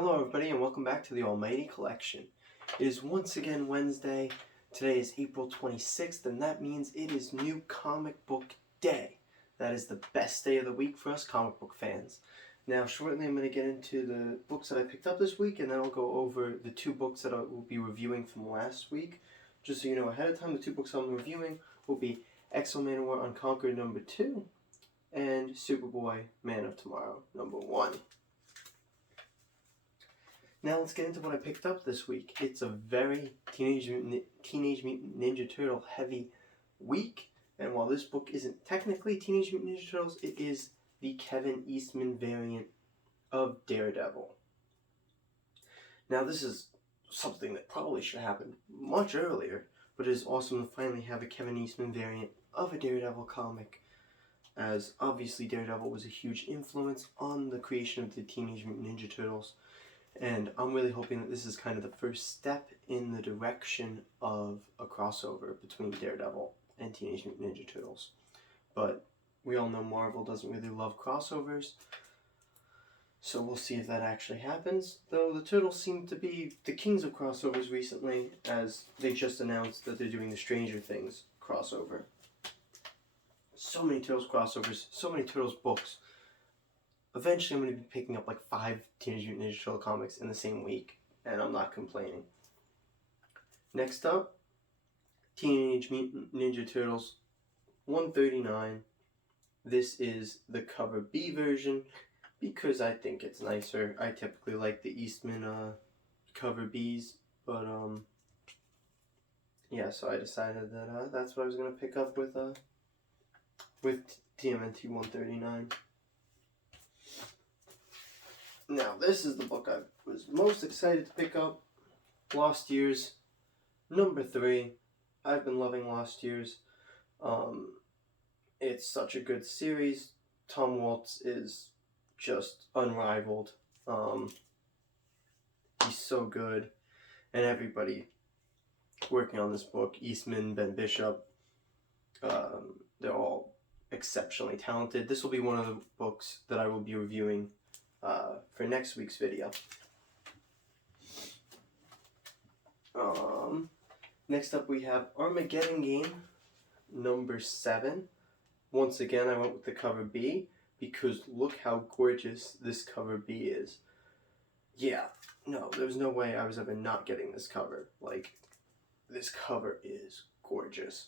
Hello everybody and welcome back to the Almighty Collection. It is once again Wednesday. Today is April 26th and that means it is New Comic Book Day. That is the best day of the week for us comic book fans. Now shortly I'm going to get into the books that I picked up this week and then I'll go over the two books that I will be reviewing from last week. Just so you know ahead of time, the two books I'm reviewing will be X-Men War Unconquered number 2 and Superboy Man of Tomorrow number 1. Now let's get into what I picked up this week. It's a very Teenage Mutant Ninja Turtle heavy week. And while this book isn't technically Teenage Mutant Ninja Turtles, it is the Kevin Eastman variant of Daredevil. Now this is something that probably should happen much earlier, but it is awesome to finally have a Kevin Eastman variant of a Daredevil comic, as obviously Daredevil was a huge influence on the creation of the Teenage Mutant Ninja Turtles. And I'm really hoping that this is kind of the first step in the direction of a crossover between Daredevil and Teenage Mutant Ninja Turtles. But we all know Marvel doesn't really love crossovers, so we'll see if that actually happens. Though the Turtles seem to be the kings of crossovers recently, as they just announced that they're doing the Stranger Things crossover. So many Turtles crossovers, so many Turtles books. Eventually I'm going to be picking up like 5 Teenage Mutant Ninja Turtle comics in the same week, and I'm not complaining. Next up, Teenage Mutant Ninja Turtles 139. This is the cover B version because I think it's nicer. I typically like the Eastman cover Bs, but yeah, so I decided that that's what I was going to pick up with TMNT 139. Now, this is the book I was most excited to pick up, Lost Years, number 3. I've been loving Lost Years. It's such a good series. Tom Waltz is just unrivaled. He's so good. And everybody working on this book, Eastman, Ben Bishop, they're all exceptionally talented. This will be one of the books that I will be reviewing for next week's video. Next up we have Armageddon Game number 7. Once again I went with the cover B because look how gorgeous this cover B is. Yeah, no, there's no way I was ever not getting this cover. Like, this cover is gorgeous.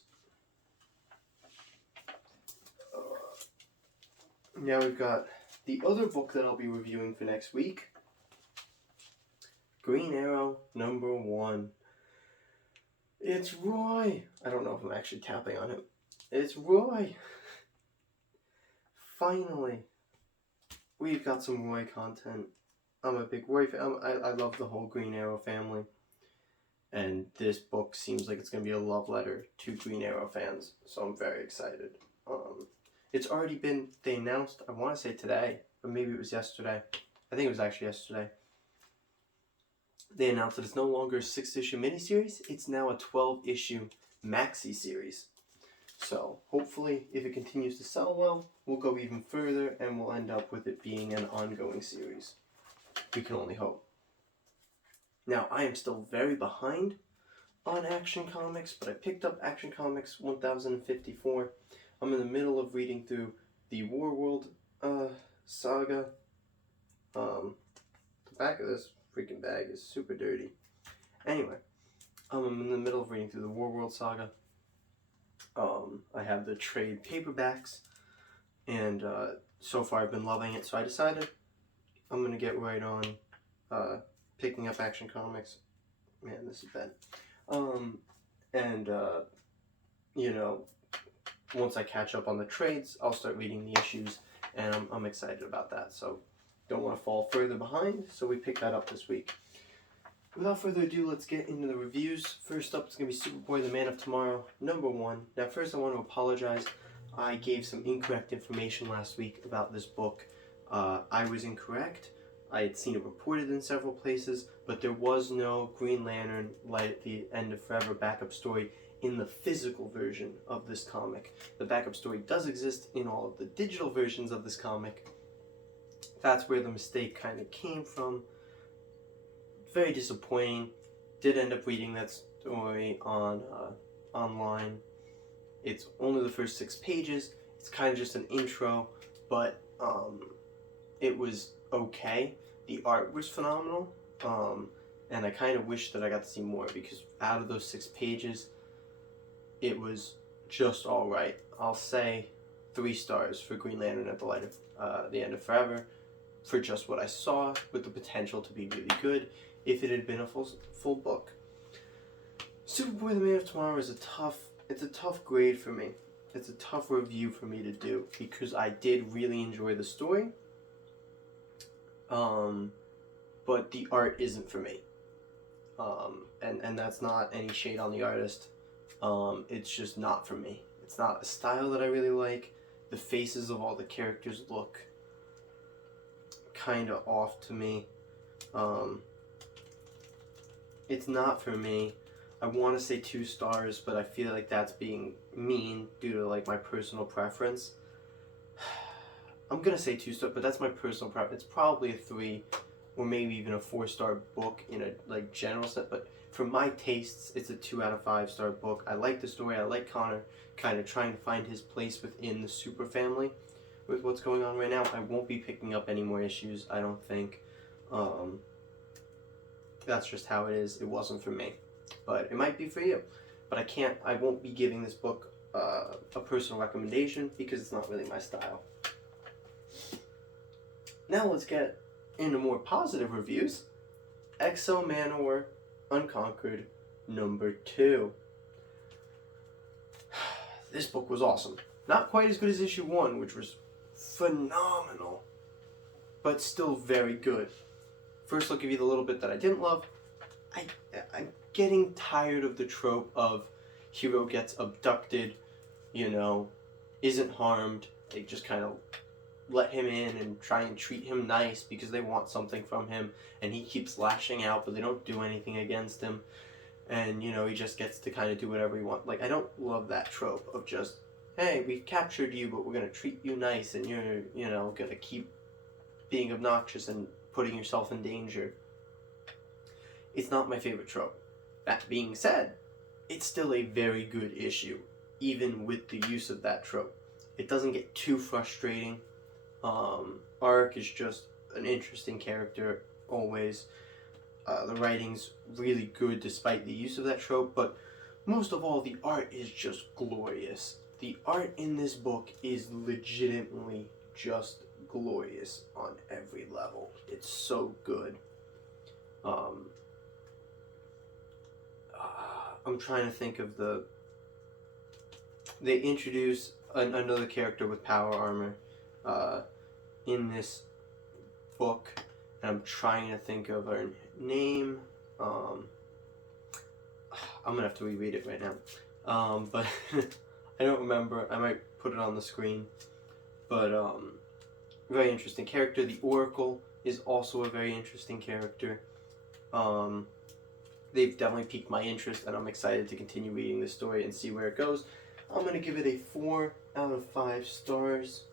Now we've got the other book that I'll be reviewing for next week, Green Arrow number 1. It's Roy. I don't know if I'm actually tapping on him. It's Roy. Finally, we've got some Roy content. I'm a big Roy fan. I love the whole Green Arrow family. And this book seems like it's going to be a love letter to Green Arrow fans. So I'm very excited. It's already been, they announced, I want to say today, but maybe it was yesterday. I think it was actually yesterday. They announced that it's no longer a 6-issue miniseries, it's now a 12-issue maxi series. So hopefully, if it continues to sell well, we'll go even further and we'll end up with it being an ongoing series. We can only hope. Now, I am still very behind on Action Comics, but I picked up Action Comics 1054. I'm in the middle of reading through the Warworld saga. The back of this freaking bag is super dirty. Anyway, I'm in the middle of reading through the Warworld saga. I have the trade paperbacks, and so far I've been loving it, so I decided I'm going to get right on picking up Action Comics. Man, this is bad. You know, once I catch up on the trades, I'll start reading the issues, and I'm excited about that. So don't want to fall further behind, so we picked that up this week. Without further ado, let's get into the reviews. First up is going to be Superboy, the Man of Tomorrow, number 1. Now first I want to apologize. I gave some incorrect information last week about this book. I was incorrect. I had seen it reported in several places, but there was no Green Lantern Light at the End of Forever backup story in the physical version of this comic. The backup story does exist in all of the digital versions of this comic. That's where the mistake kind of came from. very disappointing. Did end up reading that story on online. It's only the first 6 pages. It's kind of just an intro, but it was okay. The art was phenomenal, and I kind of wish that I got to see more, because out of those 6 pages, it was just all right. I'll say 3 stars for Green Lantern at the End of Forever, for just what I saw, with the potential to be really good if it had been a full book. Superboy the Man of Tomorrow is it's a tough grade for me. It's a tough review for me to do, because I did really enjoy the story, but the art isn't for me. And that's not any shade on the artist. It's just not for me. It's not a style that I really like. The faces of all the characters look kind of off to me. It's not for me. I want to say 2 stars, but I feel like that's being mean due to like my personal preference. I'm gonna say 2 stars, but that's my personal preference. It's probably a 3, or maybe even a 4-star book in a like general sense. But for my tastes, it's a 2 out of 5-star book. I like the story. I like Connor kind of trying to find his place within the super family with what's going on right now. I won't be picking up any more issues, I don't think. That's just how it is. It wasn't for me, but it might be for you. But I won't be giving this book a personal recommendation, because it's not really my style. Now let's get into more positive reviews. XL Manowar Unconquered #2. This book was awesome. Not quite as good as issue 1, which was phenomenal, but still very good. First, I'll give you the little bit that I didn't love. I'm getting tired of the trope of hero gets abducted, isn't harmed. They just kind of let him in and try and treat him nice because they want something from him, and he keeps lashing out, but they don't do anything against him. And, he just gets to kind of do whatever he wants. Like, I don't love that trope of just, hey, we've captured you, but we're going to treat you nice, and you're, going to keep being obnoxious and putting yourself in danger. It's not my favorite trope. That being said, it's still a very good issue, even with the use of that trope. It doesn't get too frustrating. Ark is just an interesting character, always. The writing's really good despite the use of that trope, but most of all, the art is just glorious. The art in this book is legitimately just glorious on every level. It's so good. I'm trying to think of they introduce another character with power armor in this book, and I'm trying to think of her name. I'm gonna have to reread it right now, but I don't remember. I might put it on the screen, but very interesting character. The Oracle is also a very interesting character. They've definitely piqued my interest, and I'm excited to continue reading this story and see where it goes. I'm going to give it a 4 out of 5 stars,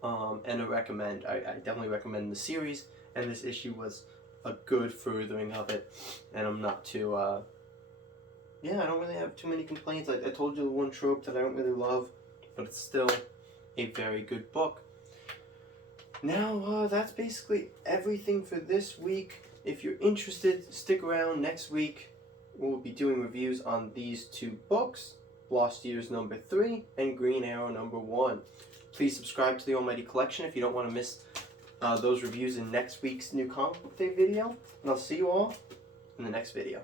and a recommend. I definitely recommend the series, and this issue was a good furthering of it, and I'm not too, I don't really have too many complaints. I told you the one trope that I don't really love, but it's still a very good book. Now, that's basically everything for this week. If you're interested, stick around. Next week, we'll be doing reviews on these 2 books, Lost Years #3 and Green Arrow #1. Please subscribe to the Almighty Collection if you don't want to miss those reviews in next week's new comic book day video. And I'll see you all in the next video.